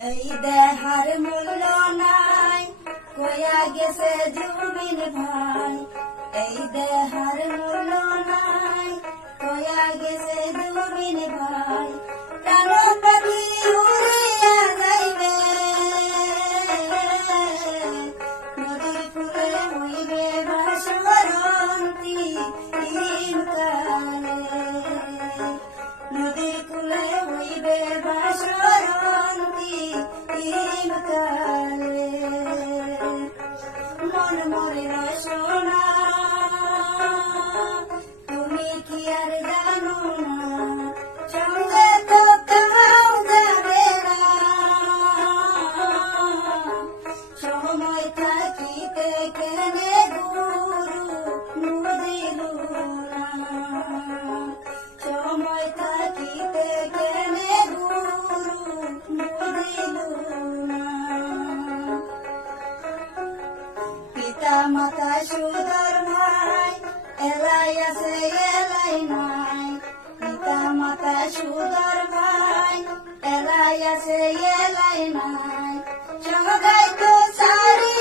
এই দেহার মূল্য নাই কইয়া গেছে জুবিন ভাই। এই দেহার মূল্য নাই কইয়া গেছে জুবিন ভাই। প্রাণ পাখি উড়িয়া যাইবে নদীর কূলে হইবে ভাসরন্তি কালে। নদীর কূলে হইবে ভাসরন্তি কালে। মন মরিয়া সোনা তুমি কি আর জানো না, সঙ্গে তো কাউ যাবে না। সময় থাকিতে কেনে গুরু বুঝিল না, সময় থাকিতে কেনে গুরু বুঝিল না। পিতা মাতা সুদর ভাই এলাই আছে এলাই নাই। পিতা মাতা সুদর ভাই এলাই আছে এলাই নাই। সঙ্গাই তো সারি